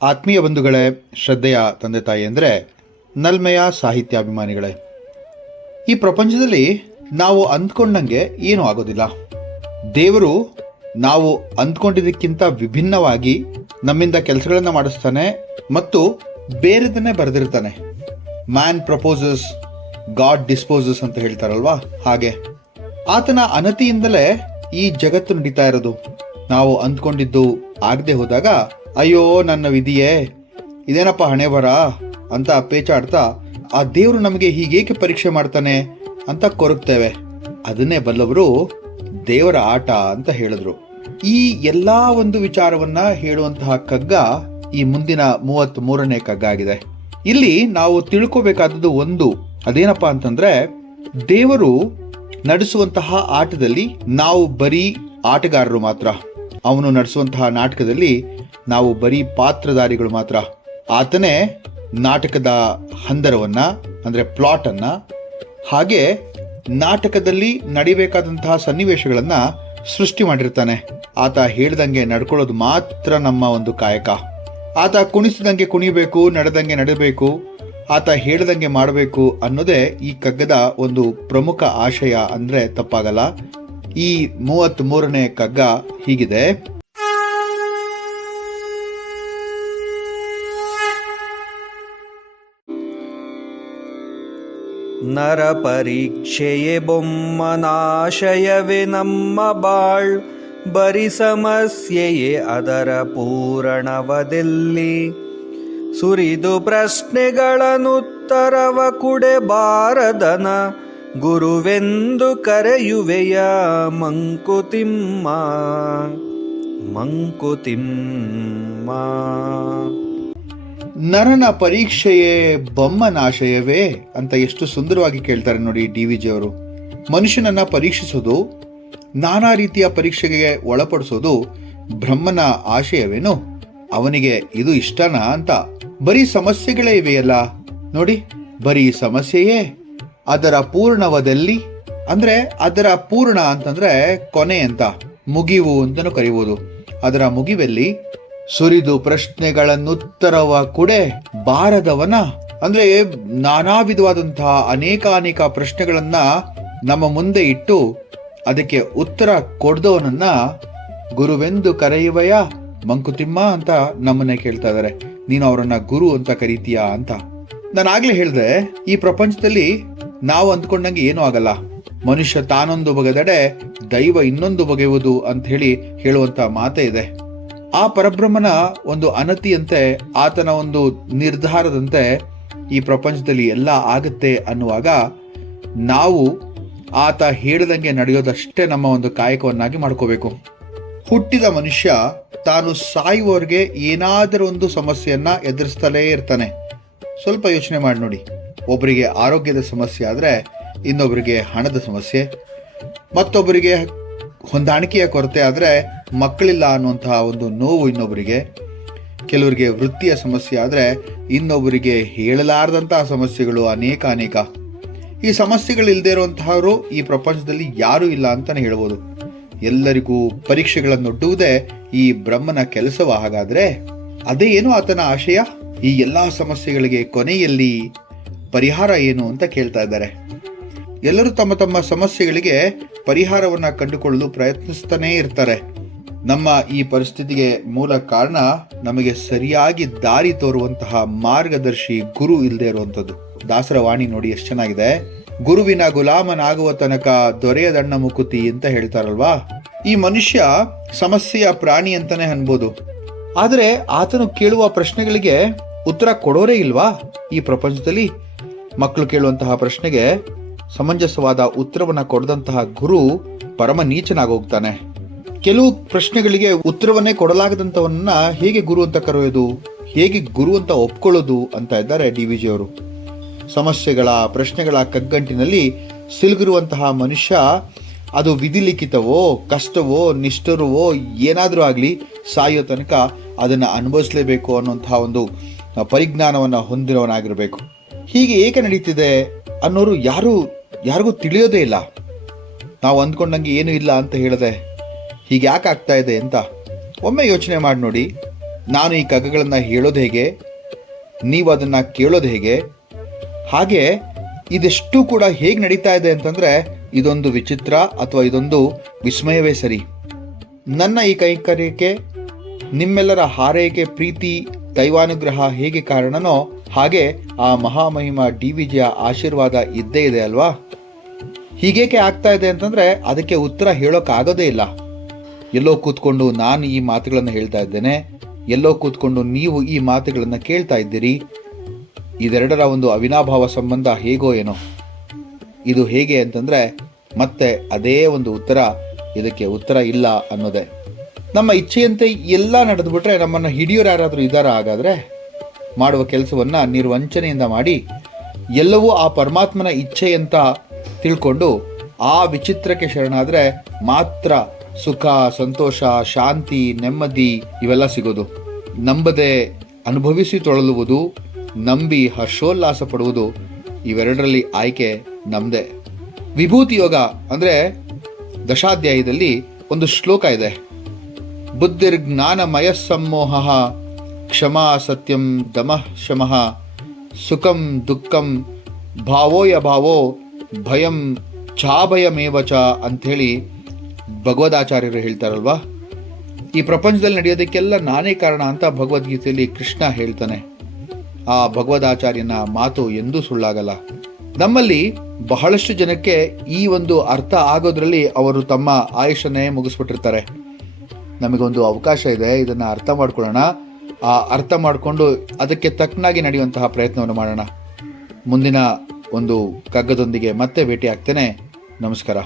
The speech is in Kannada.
ಆತ್ಮೀಯ ಬಂಧುಗಳೇ, ಶ್ರದ್ಧೆಯ ತಂದೆ ತಾಯಿ ಅಂದರೆ ನಲ್ಮೆಯ ಸಾಹಿತ್ಯಾಭಿಮಾನಿಗಳೇ, ಈ ಪ್ರಪಂಚದಲ್ಲಿ ನಾವು ಅಂದ್ಕೊಂಡಂಗೆ ಏನೂ ಆಗೋದಿಲ್ಲ. ದೇವರು ನಾವು ಅಂದ್ಕೊಂಡಿದ್ದಕ್ಕಿಂತ ವಿಭಿನ್ನವಾಗಿ ನಮ್ಮಿಂದ ಕೆಲಸಗಳನ್ನು ಮಾಡಿಸ್ತಾನೆ ಮತ್ತು ಬೇರೆದನ್ನೇ ಬರೆದಿರ್ತಾನೆ. ಮ್ಯಾನ್ ಪ್ರಪೋಸಸ್, ಗಾಡ್ ಡಿಸ್ಪೋಸಸ್ ಅಂತ ಹೇಳ್ತಾರಲ್ವಾ, ಹಾಗೆ ಆತನ ಅನತಿಯಿಂದಲೇ ಈ ಜಗತ್ತು ನಡೀತಾ ಇರೋದು. ನಾವು ಅಂದ್ಕೊಂಡಿದ್ದು ಆಗದೆ ಹೋದಾಗ ಅಯ್ಯೋ ನನ್ನ ವಿಧಿಯೇ, ಇದೇನಪ್ಪ ಹಣೆ ಬರ ಅಂತ ಪೇಚಾಡ್ತಾ ಆ ದೇವರು ನಮಗೆ ಹೀಗೇಕೆ ಪರೀಕ್ಷೆ ಮಾಡ್ತಾನೆ ಅಂತ ಕೊರಗ್ತೇವೆ. ಅದನ್ನೇ ಬಲ್ಲವರು ದೇವರ ಆಟ ಅಂತ ಹೇಳಿದ್ರು. ಈ ಎಲ್ಲಾ ಒಂದು ವಿಚಾರವನ್ನ ಹೇಳುವಂತಹ ಕಗ್ಗ ಈ ಮುಂದಿನ 33ನೇ ಕಗ್ಗ ಆಗಿದೆ. ಇಲ್ಲಿ ನಾವು ತಿಳ್ಕೋಬೇಕಾದದ್ದು ಒಂದು, ಅದೇನಪ್ಪಾ ಅಂತಂದ್ರೆ, ದೇವರು ನಡೆಸುವಂತಹ ಆಟದಲ್ಲಿ ನಾವು ಬರೀ ಆಟಗಾರರು ಮಾತ್ರ. ಅವನು ನಡೆಸುವಂತಹ ನಾಟಕದಲ್ಲಿ ನಾವು ಬರೀ ಪಾತ್ರಧಾರಿಗಳು ಮಾತ್ರ. ಆತನೇ ನಾಟಕದ ಹಂದರವನ್ನ ಅಂದ್ರೆ ಪ್ಲಾಟ್ ಅನ್ನ, ಹಾಗೆ ನಾಟಕದಲ್ಲಿ ನಡಿಬೇಕಾದಂತಹ ಸನ್ನಿವೇಶಗಳನ್ನ ಸೃಷ್ಟಿ ಮಾಡಿರ್ತಾನೆ. ಆತ ಹೇಳ್ದಂಗೆ ನಡ್ಕೊಳ್ಳೋದು ಮಾತ್ರ ನಮ್ಮ ಒಂದು ಕಾಯಕ. ಆತ ಕುಣಿಸಿದಂಗೆ ಕುಣಿಬೇಕು, ನಡೆದಂಗೆ ನಡೆಬೇಕು, ಆತ ಹೇಳ್ದಂಗೆ ಮಾಡಬೇಕು ಅನ್ನೋದೇ ಈ ಕಗ್ಗದ ಒಂದು ಪ್ರಮುಖ ಆಶಯ ಅಂದ್ರೆ ತಪ್ಪಾಗಲ್ಲ. ಈ 33ನೇ ಕಗ್ಗ ಹೀಗಿದೆ. ನರ ಪರೀಕ್ಷೆಯೇ ಬೊಮ್ಮನಾಶಯವೇ ನಮ್ಮ ಬಾಳ್, ಬರಿ ಸಮಸ್ಯೆಯೇ ಅದರ ಪೂರಣವದೆಲ್ಲಿ. ಸುರಿದು ಪ್ರಶ್ನೆಗಳನ್ನುತ್ತರವ ಕುಡೆ ಬಾರದನ, ಗುರುವೆಂದು ಕರೆಯುವೆಯ ಮಂಕುತಿಮ್ಮ ಮಂಕುತಿಮ್ಮ. ನರನ ಪರೀಕ್ಷೆಯೇ ಬೊಮ್ಮನಾಶಯವೇ ಅಂತ ಎಷ್ಟು ಸುಂದರವಾಗಿ ಕೇಳ್ತಾರೆ ನೋಡಿ DVG ಅವರು. ಮನುಷ್ಯನನ್ನ ಪರೀಕ್ಷಿಸೋದು, ನಾನಾ ರೀತಿಯ ಪರೀಕ್ಷೆಗೆ ಒಳಪಡಿಸೋದು ಬ್ರಹ್ಮನ ಆಶಯವೇನು? ಅವನಿಗೆ ಇದು ಇಷ್ಟನಾ ಅಂತ. ಬರೀ ಸಮಸ್ಯೆಗಳೇ ಇವೆಯಲ್ಲ ನೋಡಿ, ಬರೀ ಸಮಸ್ಯೆಯೇ ಅದರ ಪೂರ್ಣವದಲ್ಲಿ, ಅಂದ್ರೆ ಅದರ ಪೂರ್ಣ ಅಂತಂದ್ರೆ ಕೊನೆ ಅಂತ, ಮುಗಿವು ಅಂತನೂ ಕರೀಬಹುದು. ಅದರ ಮುಗಿವಲ್ಲಿ ಸುರಿದು ಪ್ರಶ್ನೆಗಳನ್ನುತ್ತರವ ಕುಡೆ ಬಾರದವನ, ಅಂದ್ರೆ ನಾನಾ ವಿಧವಾದಂತಹ ಅನೇಕ ಪ್ರಶ್ನೆಗಳನ್ನ ನಮ್ಮ ಮುಂದೆ ಇಟ್ಟು ಅದಕ್ಕೆ ಉತ್ತರ ಕೊಡ್ದವನನ್ನ ಗುರುವೆಂದು ಕರೆಯುವೆಯ ಮಂಕುತಿಮ್ಮ ಅಂತ ನಮ್ಮನ್ನೇ ಕೇಳ್ತಾ ಇದ್ದಾರೆ. ನೀನು ಅವರನ್ನ ಗುರು ಅಂತ ಕರೀತೀಯಾ ಅಂತ. ನಾನು ಆಗ್ಲೇ ಹೇಳ್ದೆ, ಈ ಪ್ರಪಂಚದಲ್ಲಿ ನಾವು ಅಂದ್ಕೊಂಡಂಗೆ ಏನೂ ಆಗಲ್ಲ. ಮನುಷ್ಯ ತಾನೊಂದು ಬಗೆದಡೆ ದೈವ ಇನ್ನೊಂದು ಬಗೆಯುವುದು ಅಂತ ಹೇಳುವಂತ ಮಾತೇ ಇದೆ. ಆ ಪರಬ್ರಹ್ಮನ ಒಂದು ಅನತಿಯಂತೆ, ಆತನ ಒಂದು ನಿರ್ಧಾರದಂತೆ ಈ ಪ್ರಪಂಚದಲ್ಲಿ ಎಲ್ಲ ಆಗುತ್ತೆ ಅನ್ನುವಾಗ ನಾವು ಆತ ಹೇಳಿದಂಗೆ ನಡೆಯೋದಷ್ಟೇ ನಮ್ಮ ಒಂದು ಕಾಯಕವನ್ನಾಗಿ ಮಾಡ್ಕೋಬೇಕು. ಹುಟ್ಟಿದ ಮನುಷ್ಯ ತಾನು ಸಾಯುವವರೆಗೆ ಏನಾದರೂ ಒಂದು ಸಮಸ್ಯೆಯನ್ನ ಎದುರಿಸ್ತಲೇ ಇರ್ತಾನೆ. ಸ್ವಲ್ಪ ಯೋಚನೆ ಮಾಡಿ ನೋಡಿ, ಒಬ್ಬರಿಗೆ ಆರೋಗ್ಯದ ಸಮಸ್ಯೆ ಆದ್ರೆ ಇನ್ನೊಬ್ಬರಿಗೆ ಹಣದ ಸಮಸ್ಯೆ, ಮತ್ತೊಬ್ಬರಿಗೆ ಹೊಂದಾಣಿಕೆಯ ಕೊರತೆ ಆದರೆ ಮಕ್ಕಳಿಲ್ಲ ಅನ್ನುವಂತಹ ಒಂದು ನೋವು ಇನ್ನೊಬ್ಬರಿಗೆ, ಕೆಲವರಿಗೆ ವೃತ್ತಿಯ ಸಮಸ್ಯೆ ಆದರೆ ಇನ್ನೊಬ್ಬರಿಗೆ ಹೇಳಲಾರದಂತಹ ಸಮಸ್ಯೆಗಳು ಅನೇಕ. ಈ ಸಮಸ್ಯೆಗಳಿಲ್ಲದೆ ಇರುವಂತಹವರು ಈ ಪ್ರಪಂಚದಲ್ಲಿ ಯಾರೂ ಇಲ್ಲ ಅಂತಾನೆ ಹೇಳ್ಬೋದು. ಎಲ್ಲರಿಗೂ ಪರೀಕ್ಷೆಗಳನ್ನೊಡ್ಡುವುದೇ ಈ ಬ್ರಹ್ಮನ ಕೆಲಸವ. ಹಾಗಾದ್ರೆ ಅದೇ ಏನು ಆತನ ಆಶಯ? ಈ ಎಲ್ಲಾ ಸಮಸ್ಯೆಗಳಿಗೆ ಕೊನೆಯಲ್ಲಿ ಪರಿಹಾರ ಏನು ಅಂತ ಕೇಳ್ತಾ ಇದ್ದಾರೆ. ಎಲ್ಲರೂ ತಮ್ಮ ತಮ್ಮ ಸಮಸ್ಯೆಗಳಿಗೆ ಪರಿಹಾರವನ್ನ ಕಂಡುಕೊಳ್ಳಲು ಪ್ರಯತ್ನಿಸ್ತಾನೇ ಇರ್ತಾರೆ. ನಮ್ಮ ಈ ಪರಿಸ್ಥಿತಿಗೆ ಮೂಲ ಕಾರಣ ನಮಗೆ ಸರಿಯಾಗಿ ದಾರಿ ತೋರುವಂತಹ ಮಾರ್ಗದರ್ಶಿ ಗುರು ಇಲ್ಲದೆ ಇರುವಂಥದ್ದು. ದಾಸರ ವಾಣಿ ನೋಡಿ ಎಷ್ಟು ಚೆನ್ನಾಗಿದೆ. ಗುರುವಿನ ಗುಲಾಮನಾಗುವ ತನಕ ದೊರೆಯದಣ್ಣ ಮುಕುತಿ ಅಂತ ಹೇಳ್ತಾರಲ್ವಾ. ಈ ಮನುಷ್ಯ ಸಮಸ್ಯೆಯ ಪ್ರಾಣಿ ಅಂತಾನೆ ಅನ್ಬೋದು. ಆದರೆ ಆತನು ಕೇಳುವ ಪ್ರಶ್ನೆಗಳಿಗೆ ಉತ್ತರ ಕೊಡೋರೇ ಇಲ್ವಾ ಈ ಪ್ರಪಂಚದಲ್ಲಿ? ಮಕ್ಕಳು ಕೇಳುವಂತಹ ಪ್ರಶ್ನೆಗೆ ಸಮಂಜಸವಾದ ಉತ್ತರವನ್ನ ಕೊಡದಂತಹ ಗುರು ಪರಮ ನೀಚನಾಗೋಗ್ತಾನೆ. ಕೆಲವು ಪ್ರಶ್ನೆಗಳಿಗೆ ಉತ್ತರವನ್ನೇ ಕೊಡಲಾಗದಂತವನ್ನ ಹೇಗೆ ಗುರು ಅಂತ ಕರೆಯೋದು, ಹೇಗೆ ಗುರು ಅಂತ ಒಪ್ಕೊಳ್ಳೋದು ಅಂತ ಇದ್ದಾರೆ DVG ಅವರು. ಸಮಸ್ಯೆಗಳ ಪ್ರಶ್ನೆಗಳ ಕಗ್ಗಂಟಿನಲ್ಲಿ ಸಿಲುಗಿರುವಂತಹ ಮನುಷ್ಯ ಅದು ವಿಧಿಲಿಖಿತವೋ ಕಷ್ಟವೋ ನಿಷ್ಠುರವೋ ಏನಾದರೂ ಆಗಲಿ ಸಾಯೋ ತನಕ ಅದನ್ನು ಅನುಭವಿಸಲೇಬೇಕು ಅನ್ನುವಂತಹ ಒಂದು ಪರಿಜ್ಞಾನವನ್ನು ಹೊಂದಿರೋನಾಗಿರಬೇಕು. ಹೀಗೆ ಏಕೆ ನಡೀತಿದೆ ಅನ್ನೋರು ಯಾರಿಗೂ ತಿಳಿಯೋದೇ ಇಲ್ಲ. ನಾವು ಅಂದ್ಕೊಂಡಂಗೆ ಏನೂ ಇಲ್ಲ ಅಂತ ಹೇಳದೆ ಹೀಗೆ ಯಾಕೆ ಆಗ್ತಾ ಇದೆ ಅಂತ ಒಮ್ಮೆ ಯೋಚನೆ ಮಾಡಿ ನೋಡಿ. ನಾನು ಈ ಕಗ್ಗಗಳನ್ನು ಹೇಳೋದು ಹೇಗೆ, ನೀವು ಅದನ್ನು ಕೇಳೋದು ಹೇಗೆ, ಹಾಗೆ ಇದೆಷ್ಟು ಕೂಡ ಹೇಗೆ ನಡೀತಾ ಇದೆ ಅಂತಂದರೆ ಇದೊಂದು ವಿಚಿತ್ರ ಅಥವಾ ಇದೊಂದು ವಿಸ್ಮಯವೇ ಸರಿ. ನನ್ನ ಈ ಕೈಂಕರ್ಯಕ್ಕೆ ನಿಮ್ಮೆಲ್ಲರ ಹಾರೈಕೆ, ಪ್ರೀತಿ, ದೈವಾನುಗ್ರಹ ಹೇಗೆ ಕಾರಣನೋ ಹಾಗೆ ಆ ಮಹಾಮಹಿಮ DVJಯ ಆಶೀರ್ವಾದ ಇದ್ದೇ ಇದೆ ಅಲ್ವಾ. ಹೀಗೇಕೆ ಆಗ್ತಾ ಇದೆ ಅಂತಂದರೆ ಅದಕ್ಕೆ ಉತ್ತರ ಹೇಳೋಕ್ಕಾಗೋದೇ ಇಲ್ಲ. ಎಲ್ಲೋ ಕೂತ್ಕೊಂಡು ನಾನು ಈ ಮಾತುಗಳನ್ನು ಹೇಳ್ತಾ ಇದ್ದೇನೆ, ಎಲ್ಲೋ ಕೂತ್ಕೊಂಡು ನೀವು ಈ ಮಾತುಗಳನ್ನು ಕೇಳ್ತಾ ಇದ್ದೀರಿ. ಇದೆರಡರ ಒಂದು ಅವಿನಾಭಾವ ಸಂಬಂಧ ಹೇಗೋ ಏನೋ. ಇದು ಹೇಗೆ ಅಂತಂದರೆ ಮತ್ತೆ ಅದೇ ಒಂದು ಉತ್ತರ, ಇದಕ್ಕೆ ಉತ್ತರ ಇಲ್ಲ ಅನ್ನೋದೇ. ನಮ್ಮ ಇಚ್ಛೆಯಂತೆ ಎಲ್ಲ ನಡೆದುಬಿಟ್ರೆ ನಮ್ಮನ್ನು ಹಿಡಿಯೋರು ಯಾರಾದರೂ ಇದ್ದಾರಾ? ಹಾಗಾದರೆ ಮಾಡುವ ಕೆಲಸವನ್ನು ನಿರ್ವಂಚನೆಯಿಂದ ಮಾಡಿ ಎಲ್ಲವೂ ಆ ಪರಮಾತ್ಮನ ಇಚ್ಛೆ ಅಂತ ತಿಳ್ಕೊಂಡು ಆ ವಿಚಿತ್ರಕ್ಕೆ ಶರಣಾದರೆ ಮಾತ್ರ ಸುಖ, ಸಂತೋಷ, ಶಾಂತಿ, ನೆಮ್ಮದಿ ಇವೆಲ್ಲ ಸಿಗೋದು. ನಂಬದೆ ಅನುಭವಿಸಿ ತೊಳಲುವುದು, ನಂಬಿ ಹರ್ಷೋಲ್ಲಾಸ ಪಡುವುದು, ಇವೆರಡರಲ್ಲಿ ಆಯ್ಕೆ ನಮ್ಮದೇ. ವಿಭೂತಿ ಯೋಗ ಅಂದರೆ ದಶಾಧ್ಯಾಯದಲ್ಲಿ ಒಂದು ಶ್ಲೋಕ ಇದೆ. ಬುದ್ಧಿರ್ಜ್ಞಾನಮಯ ಸಮ್ಮೋಹ ಕ್ಷಮಾ ಸತ್ಯಂ ದಮಃ ಶಮಃ ಸುಖಂ ದುಃಖಂ ಭಾವೋಯ ಭಾವೋ ಭಯಂ ಛಾಭಯಮೇವ ಚ ಅಂಥೇಳಿ ಭಗವದಾಚಾರ್ಯರು ಹೇಳ್ತಾರಲ್ವಾ. ಈ ಪ್ರಪಂಚದಲ್ಲಿ ನಡೆಯೋದಕ್ಕೆಲ್ಲ ನಾನೇ ಕಾರಣ ಅಂತ ಭಗವದ್ಗೀತೆಯಲ್ಲಿ ಕೃಷ್ಣ ಹೇಳ್ತಾನೆ. ಆ ಭಗವದಾಚಾರ್ಯನ ಮಾತು ಎಂದೂ ಸುಳ್ಳಾಗಲ್ಲ. ನಮ್ಮಲ್ಲಿ ಬಹಳಷ್ಟು ಜನಕ್ಕೆ ಈ ಒಂದು ಅರ್ಥ ಆಗೋದ್ರಲ್ಲಿ ಅವರು ತಮ್ಮ ಆಯುಷ್ಯನ್ನೇ ಮುಗಿಸ್ಬಿಟ್ಟಿರ್ತಾರೆ. ನಮಗೊಂದು ಅವಕಾಶ ಇದೆ, ಇದನ್ನು ಅರ್ಥ ಮಾಡ್ಕೊಳ್ಳೋಣ. ಆ ಅರ್ಥ ಮಾಡಿಕೊಂಡು ಅದಕ್ಕೆ ತಕ್ಕನಾಗಿ ನಡೆಯುವಂತಹ ಪ್ರಯತ್ನವನ್ನು ಮಾಡೋಣ. ಮುಂದಿನ ಒಂದು ಕಗ್ಗದೊಂದಿಗೆ ಮತ್ತೆ ಭೇಟಿ ಆಗ್ತೇನೆ. ನಮಸ್ಕಾರ.